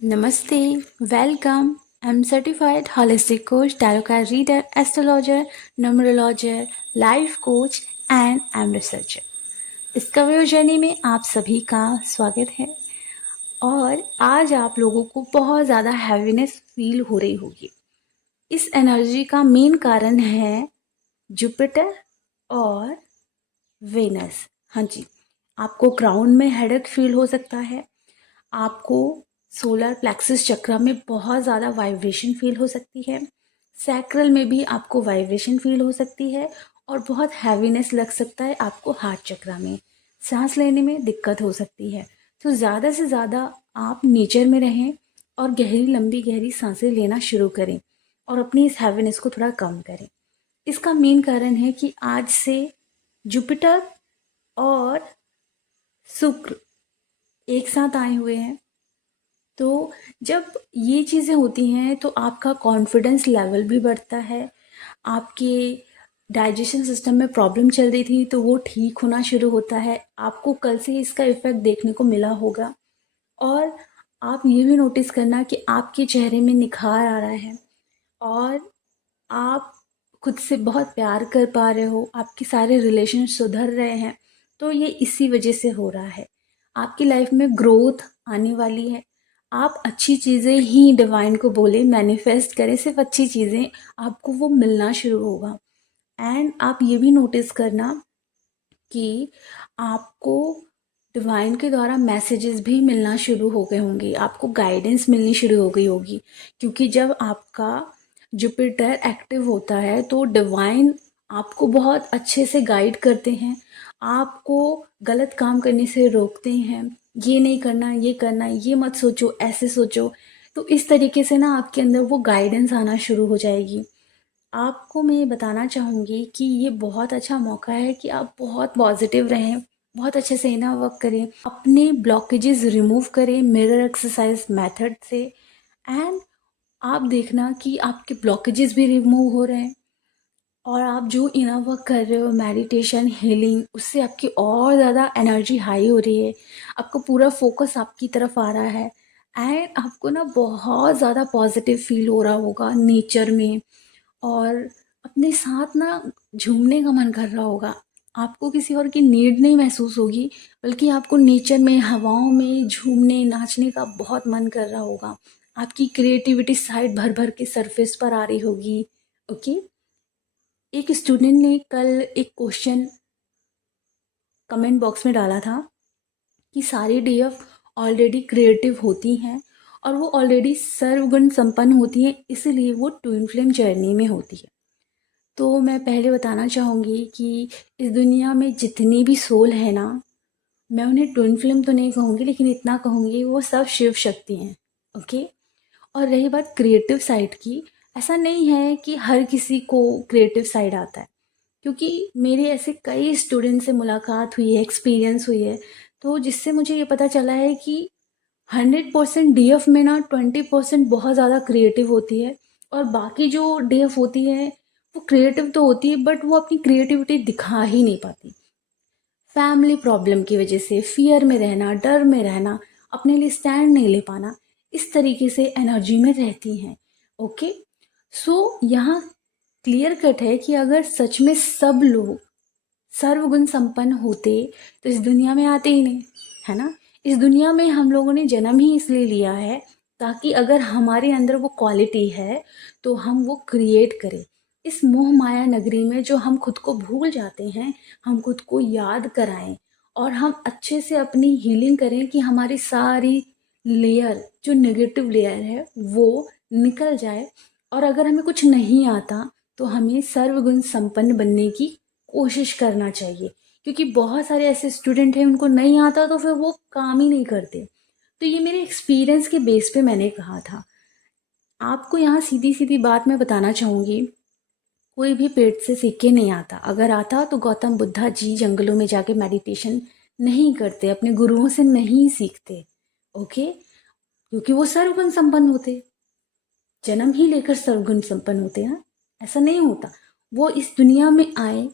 Namaste, welcome. I'm certified holistic coach, tarot card reader, astrologer, numerologer, life coach and I'm researcher. Discover your journey में आप सभी का स्वागत है। और आज आप लोगों को बहुत ज़्यादा हैवीनेस फील हो रही होगी। इस एनर्जी का मेन कारण है जुपिटर और वेनस। हाँ जी, आपको क्राउन में हेडेक फील हो सकता है, आपको सोलर प्लेक्सस चक्र में बहुत ज़्यादा वाइब्रेशन फील हो सकती है, सैक्रल में भी आपको वाइब्रेशन फील हो सकती है और बहुत हैवीनेस लग सकता है आपको हार्ट चक्र में, सांस लेने में दिक्कत हो सकती है। तो ज़्यादा से ज़्यादा आप नेचर में रहें और लंबी गहरी सांसें लेना शुरू करें और अपनी इस हैवीनेस को थोड़ा कम करें। इसका मेन कारण है कि आज से जुपिटर और शुक्र एक साथ आए हुए हैं। तो जब ये चीज़ें होती हैं तो आपका कॉन्फिडेंस लेवल भी बढ़ता है, आपके डाइजेशन सिस्टम में प्रॉब्लम चल रही थी तो वो ठीक होना शुरू होता है। आपको कल से इसका इफ़ेक्ट देखने को मिला होगा और आप ये भी नोटिस करना कि आपके चेहरे में निखार आ रहा है और आप खुद से बहुत प्यार कर पा रहे हो, आपके सारे रिलेशन सुधर रहे हैं। तो ये इसी वजह से हो रहा है। आपकी लाइफ में ग्रोथ आने वाली है। आप अच्छी चीज़ें ही डिवाइन को बोले, मैनिफेस्ट करें सिर्फ अच्छी चीज़ें, आपको वो मिलना शुरू होगा। एंड आप ये भी नोटिस करना कि आपको डिवाइन के द्वारा मैसेजेस भी मिलना शुरू हो गए होंगे, आपको गाइडेंस मिलनी शुरू हो गई होगी। क्योंकि जब आपका जुपिटर एक्टिव होता है तो डिवाइन आपको बहुत अच्छे से गाइड करते हैं, आपको गलत काम करने से रोकते हैं। ये नहीं करना, ये करना, ये मत सोचो, ऐसे सोचो। तो इस तरीके से ना आपके अंदर वो गाइडेंस आना शुरू हो जाएगी। आपको मैं ये बताना चाहूँगी कि ये बहुत अच्छा मौका है कि आप बहुत पॉजिटिव रहें, बहुत अच्छे से इनर वर्क करें, अपने ब्लॉकेजेस रिमूव करें मिरर एक्सरसाइज मेथड से। एंड आप देखना कि आपके ब्लॉकेजेस भी रिमूव हो रहे हैं और आप जो इनर वर्क कर रहे हो, मेडिटेशन, हीलिंग, उससे आपकी और ज़्यादा एनर्जी हाई हो रही है, आपको पूरा फोकस आपकी तरफ आ रहा है एंड आपको ना बहुत ज़्यादा पॉजिटिव फील हो रहा होगा नेचर में और अपने साथ ना झूमने का मन कर रहा होगा। आपको किसी और की नीड नहीं महसूस होगी, बल्कि आपको नेचर में, हवाओं में झूमने, नाचने का बहुत मन कर रहा होगा। आपकी क्रिएटिविटी साइड भर भर के सरफेस पर आ रही होगी। ओके। एक स्टूडेंट ने कल एक क्वेश्चन कमेंट बॉक्स में डाला था कि सारी डीएफ ऑलरेडी क्रिएटिव होती हैं और वो ऑलरेडी सर्वगुण संपन्न होती हैं, इसीलिए वो ट्विन फ्लेम जर्नी में होती है। तो मैं पहले बताना चाहूँगी कि इस दुनिया में जितनी भी सोल है ना, मैं उन्हें ट्विन फ्लेम तो नहीं कहूँगी, लेकिन इतना कहूँगी वो सब शिव शक्ति हैं। ओके। और रही बात क्रिएटिव साइड की, ऐसा नहीं है कि हर किसी को क्रिएटिव साइड आता है, क्योंकि मेरे ऐसे कई स्टूडेंट से मुलाकात हुई है, एक्सपीरियंस हुई है, तो जिससे मुझे ये पता चला है कि 100% डीएफ में ना 20% बहुत ज़्यादा क्रिएटिव होती है और बाकी जो डीएफ होती है वो क्रिएटिव तो होती है बट वो अपनी क्रिएटिविटी दिखा ही नहीं पाती। फैमिली प्रॉब्लम की वजह से फियर में रहना, डर में रहना, अपने लिए स्टैंड नहीं ले पाना, इस तरीके से एनर्जी में रहती हैं। ओके। सो यहाँ क्लियर कट है कि अगर सच में सब लोग सर्वगुण संपन्न होते तो इस दुनिया में आते ही नहीं, है ना। इस दुनिया में हम लोगों ने जन्म ही इसलिए लिया है ताकि अगर हमारे अंदर वो क्वालिटी है तो हम वो क्रिएट करें। इस मोह माया नगरी में जो हम खुद को भूल जाते हैं, हम खुद को याद कराएं और हम अच्छे से अपनी हीलिंग करें कि हमारी सारी लेयर, जो नेगेटिव लेयर है वो निकल जाए। और अगर हमें कुछ नहीं आता तो हमें सर्वगुण संपन्न बनने की कोशिश करना चाहिए, क्योंकि बहुत सारे ऐसे स्टूडेंट हैं उनको नहीं आता तो फिर वो काम ही नहीं करते। तो ये मेरे एक्सपीरियंस के बेस पे मैंने कहा था। आपको यहाँ सीधी सीधी बात मैं बताना चाहूँगी, कोई भी पेट से सीख के नहीं आता। अगर आता तो गौतम बुद्धा जी जंगलों में जाके मेडिटेशन नहीं करते, अपने गुरुओं से नहीं सीखते। ओके। क्योंकि वो सर्वगुण संपन्न होते, जन्म ही लेकर सर्वगुण संपन्न होते हैं। ऐसा नहीं होता। वो इस दुनिया में आए,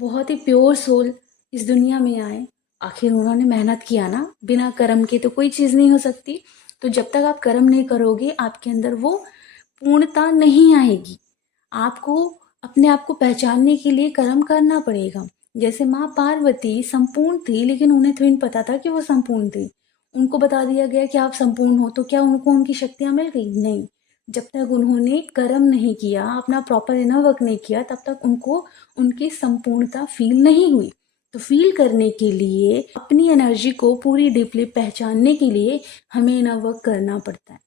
बहुत ही प्योर सोल इस दुनिया में आए, आखिर उन्होंने मेहनत किया ना, बिना कर्म के तो कोई चीज़ नहीं हो सकती। तो जब तक आप कर्म नहीं करोगे आपके अंदर वो पूर्णता नहीं आएगी। आपको अपने आप को पहचानने के लिए कर्म करना पड़ेगा। जैसे माँ पार्वती संपूर्ण थी, लेकिन उन्हें थोड़ी पता था कि वो संपूर्ण थी। उनको बता दिया गया कि आप संपूर्ण हो, तो क्या उनको उनकी शक्तियाँ मिल गई? नहीं। जब तक उन्होंने कर्म नहीं किया, अपना प्रॉपर इनर वर्क नहीं किया, तब तक उनको उनकी संपूर्णता फील नहीं हुई। तो फील करने के लिए, अपनी एनर्जी को पूरी डीपली पहचानने के लिए हमें इनर वर्क करना पड़ता है।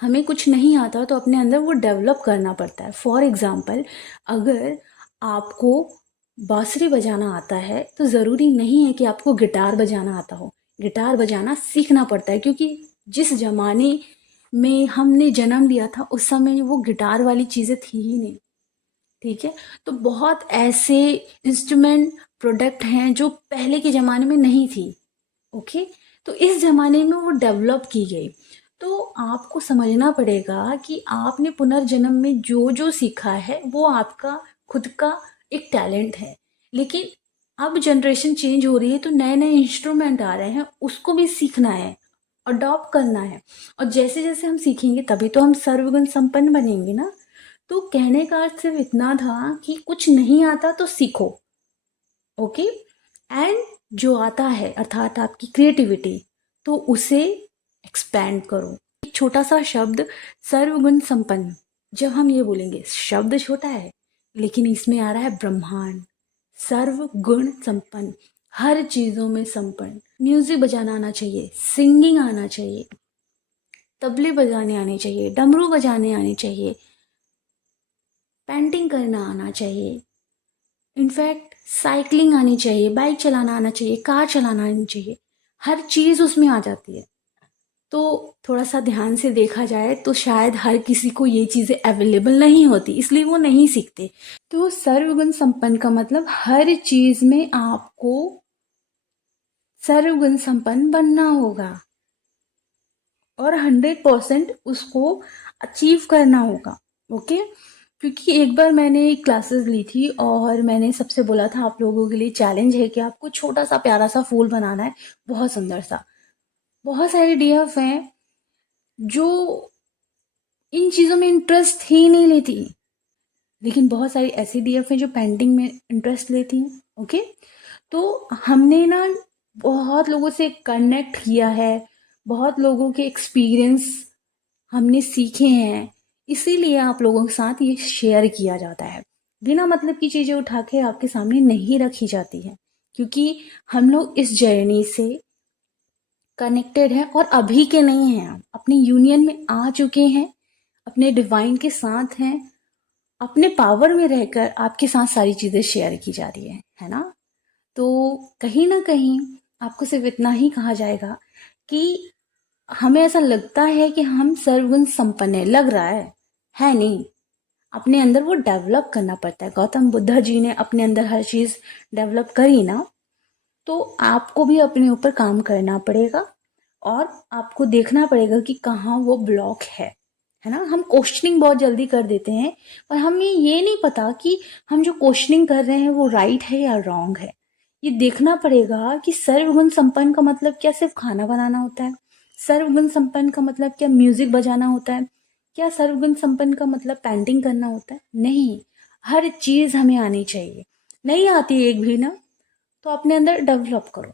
हमें कुछ नहीं आता तो अपने अंदर वो डेवलप करना पड़ता है। फॉर एग्जाम्पल, अगर आपको बांसुरी बजाना आता है तो ज़रूरी नहीं है कि आपको गिटार बजाना आता हो। गिटार बजाना सीखना पड़ता है, क्योंकि जिस ज़माने में हमने जन्म लिया था उस समय वो गिटार वाली चीज़ें थी ही नहीं। ठीक है, तो बहुत ऐसे इंस्ट्रूमेंट प्रोडक्ट हैं जो पहले के ज़माने में नहीं थी। ओके, तो इस ज़माने में वो डेवलप की गई। तो आपको समझना पड़ेगा कि आपने पुनर्जन्म में जो जो सीखा है वो आपका खुद का एक टैलेंट है। लेकिन अब जनरेशन चेंज हो रही है तो नए नए इंस्ट्रूमेंट आ रहे हैं, उसको भी सीखना है, अडॉप्ट करना है। और जैसे जैसे हम सीखेंगे तभी तो हम सर्वगुण संपन्न बनेंगे ना। तो कहने का अर्थ सिर्फ इतना था कि कुछ नहीं आता तो सीखो। ओके, एंड जो आता है अर्थात आपकी क्रिएटिविटी, तो उसे एक्सपैंड करो। एक छोटा सा शब्द सर्वगुण संपन्न, जब हम ये बोलेंगे, शब्द छोटा है लेकिन इसमें आ रहा है ब्रह्मांड। सर्वगुण संपन्न, हर चीजों में संपन्न। म्यूजिक बजाना आना चाहिए, सिंगिंग आना चाहिए, तबले बजाने आने चाहिए, डमरू बजाने आने चाहिए, पेंटिंग करना आना चाहिए, इनफैक्ट साइकिलिंग आनी चाहिए, बाइक चलाना आना चाहिए, कार चलाना आनी चाहिए। हर चीज़ उसमें आ जाती है। तो थोड़ा सा ध्यान से देखा जाए तो शायद हर किसी को ये चीज़ें अवेलेबल नहीं होती, इसलिए वो नहीं सीखते। तो सर्वगुण संपन्न का मतलब हर चीज़ में आपको सर्वगुण संपन्न बनना होगा और 100% उसको अचीव करना होगा। ओके, क्योंकि एक बार मैंने क्लासेस ली थी और मैंने सबसे बोला था आप लोगों के लिए चैलेंज है कि आपको छोटा सा प्यारा सा फूल बनाना है, बहुत सुंदर सा। बहुत सारे डीएफ हैं जो इन चीज़ों में इंटरेस्ट ही नहीं लेती, लेकिन बहुत सारी ऐसी डीएफ हैं जो पेंटिंग में इंटरेस्ट लेती हैं। ओके, तो हमने ना बहुत लोगों से कनेक्ट किया है, बहुत लोगों के एक्सपीरियंस हमने सीखे हैं, इसीलिए आप लोगों के साथ ये शेयर किया जाता है। बिना मतलब की चीज़ें उठा के आपके सामने नहीं रखी जाती है, क्योंकि हम लोग इस जर्नी से कनेक्टेड हैं और अभी के नहीं हैं, अपनी यूनियन में आ चुके हैं, अपने डिवाइन के साथ हैं, अपने पावर में रहकर आपके साथ सारी चीज़ें शेयर की जा रही है ना। तो कहीं ना कहीं आपको सिर्फ इतना ही कहा जाएगा कि हमें ऐसा लगता है कि हम सर्वगुण संपन्न है, लग रहा है नहीं। अपने अंदर वो डेवलप करना पड़ता है। गौतम बुद्ध जी ने अपने अंदर हर चीज डेवलप करी ना, तो आपको भी अपने ऊपर काम करना पड़ेगा और आपको देखना पड़ेगा कि कहाँ वो ब्लॉक है ना। हम क्वेश्चनिंग बहुत जल्दी कर देते हैं, पर हमें ये नहीं पता कि हम जो क्वेश्चनिंग कर रहे हैं वो राइट है या रॉन्ग है। ये देखना पड़ेगा कि सर्वगुण संपन्न का मतलब क्या सिर्फ खाना बनाना होता है? सर्वगुण संपन्न का मतलब क्या म्यूजिक बजाना होता है? क्या सर्वगुण संपन्न का मतलब पेंटिंग करना होता है? नहीं, हर चीज हमें आनी चाहिए। नहीं आती एक भी ना, तो अपने अंदर डेवलप करो।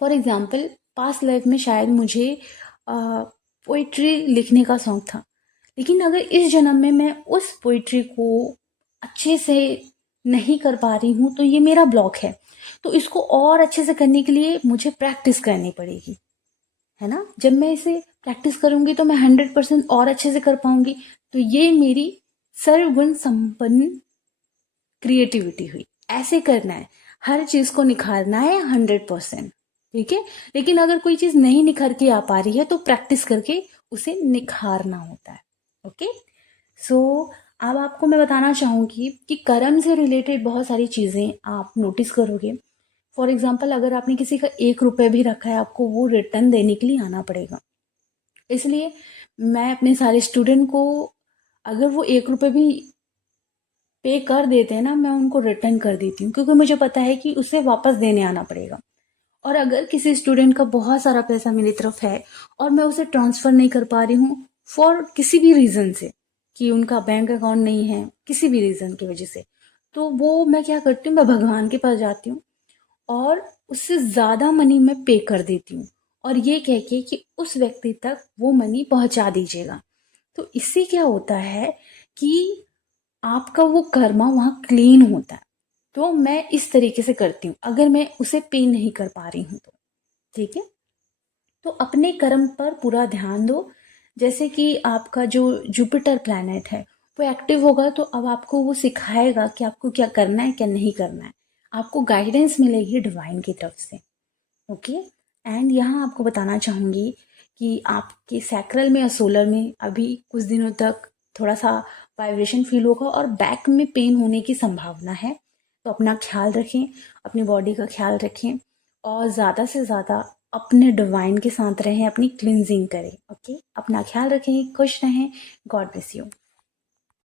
फॉर एग्जाम्पल, पास्ट लाइफ में शायद मुझे पोइट्री लिखने का शौक था, लेकिन अगर इस जन्म में मैं उस पोइट्री को अच्छे से नहीं कर पा रही हूँ तो ये मेरा ब्लॉक है। तो इसको और अच्छे से करने के लिए मुझे प्रैक्टिस करनी पड़ेगी, है ना। जब मैं इसे प्रैक्टिस करूंगी तो मैं 100% और अच्छे से कर पाऊंगी। तो ये मेरी सर्वगुण संपन्न क्रिएटिविटी हुई। ऐसे करना है, हर चीज को निखारना है 100%। ठीक है, लेकिन अगर कोई चीज नहीं निखर के आ पा रही है तो प्रैक्टिस करके उसे निखारना होता है। ओके, सो अब आपको मैं बताना चाहूंगी कि कर्म से रिलेटेड बहुत सारी चीजें आप नोटिस करोगे। फॉर एग्जाम्पल, अगर आपने किसी का 1 रुपये भी रखा है, आपको वो रिटर्न देने के लिए आना पड़ेगा। इसलिए मैं अपने सारे स्टूडेंट को, अगर वो 1 रुपये भी पे कर देते हैं ना, मैं उनको रिटर्न कर देती हूँ, क्योंकि मुझे पता है कि उसे वापस देने आना पड़ेगा। और अगर किसी स्टूडेंट का बहुत सारा पैसा मेरी तरफ है और मैं उसे ट्रांसफ़र नहीं कर पा रही हूँ फॉर किसी भी रीज़न से, कि उनका बैंक अकाउंट नहीं है, किसी भी रीज़न की वजह से, तो वो मैं क्या करती हूँ, मैं भगवान के पास जाती हूँ और उससे ज़्यादा मनी मैं पे कर देती हूँ और ये कह के कि उस व्यक्ति तक वो मनी पहुँचा दीजिएगा। तो इससे क्या होता है कि आपका वो कर्मा वहाँ क्लीन होता है। तो मैं इस तरीके से करती हूँ, अगर मैं उसे पे नहीं कर पा रही हूँ तो, ठीक है? तो अपने कर्म पर पूरा ध्यान दो। जैसे कि आपका जो जुपिटर प्लैनेट है, वो एक्टिव होगा तो अब आपको वो सिखाएगा कि आपको क्या करना है, क्या नहीं करना है। आपको गाइडेंस मिलेगी डिवाइन की तरफ से, ओके? एंड यहाँ आपको बताना चाहूँगी कि आपके सैक्रल में या सोलर में अभी कुछ दिनों तक थोड़ा-सा वाइब्रेशन फ़ील होगा और बैक में पेन होने की संभावना है। तो अपना ख़्याल रखें, अपनी बॉडी का ख़्याल रखें और ज़्यादा से ज़्यादा अपने डिवाइन के साथ रहें, अपनी क्लींजिंग करें, ओके? अपना ख़्याल रखें, खुश रहें। God bless you.